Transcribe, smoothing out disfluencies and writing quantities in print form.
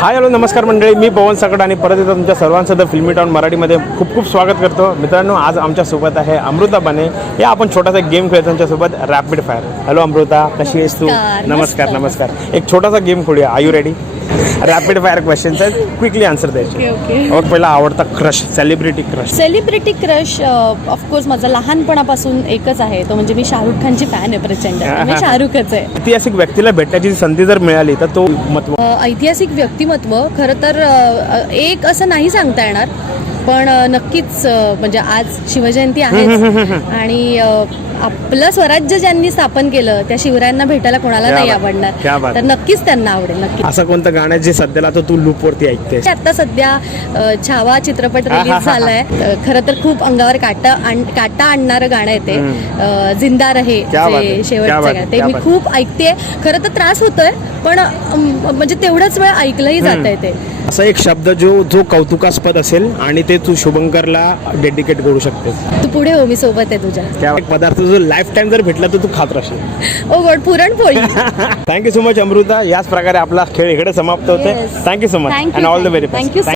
Hi hello नमस्कार मंडळी, मी पवन सकट आणि परत एकदा तुमच्या सर्वांचं द फिल्मी टाउन मराठीमध्ये खूप खूप स्वागत करतो. मित्रांनो, आज आमच्यासोबत आहे अमृता बाने. या आपण छोटासा गेम खेळतो त्यांच्यासोबत, रॅपिड फायर. हॅलो अमृता, कशी आहेस तू? नमस्कार नमस्कार. एक छोटासा गेम खेळूया. Are you ready? Rapid fire questions आहेत, क्विकली आन्सर द्यायचे. ओके. पहिला आवडता क्रश, सेलिब्रिटी क्रश ऑफकोर्स माझा लहानपणापासून एकच आहे, तो म्हणजे मी शाहरुख खानची फॅन आहे, प्रचंड. मी शाहरुखच आहे. ऐतिहासिक व्यक्तीला भेटण्याची संधी जर मिळाली तर तो महत्व. ऐतिहासिक व्यक्तिमत्व खरं तर एक असं नाही सांगता येणार, पण नक्कीच म्हणजे आज शिवजयंती आहे आणि आपलं स्वराज्य ज्यांनी स्थापन केलं त्या शिवरायांना भेटायला कोणाला नाही आवडणार, तर नक्कीच त्यांना आवडेल. नक्की. असं कोणतं गाणं जे सध्याला तू लूपवरती ऐकतेस? आता सध्या छावा चित्रपट रिलीज झालाय. खरं तर खूप अंगावर काटा आणणारं गाणं आहे ते, जिंदा रहे, जे शेवटचं गाणं ते मी खूप ऐकते. खरं तर त्रास होतोय, पण म्हणजे तेवढाच वेळ ऐकलंही जात आहे ते. असा एक शब्द जो कौतुकास्पद असेल आणि ते तू शुभंकरला डेडिकेट करू शकते. तू पुढे हो, मी सोबत आहे तुझ्या. एक पदार्थ जो लाईफ टाइम जर भेटला तर तू खात राहशील. Oh God, puranpoli. Thank you so much Amruta. याच प्रकारे आपला खेळ इकडे समाप्त होते. Thank you so much and all the very best.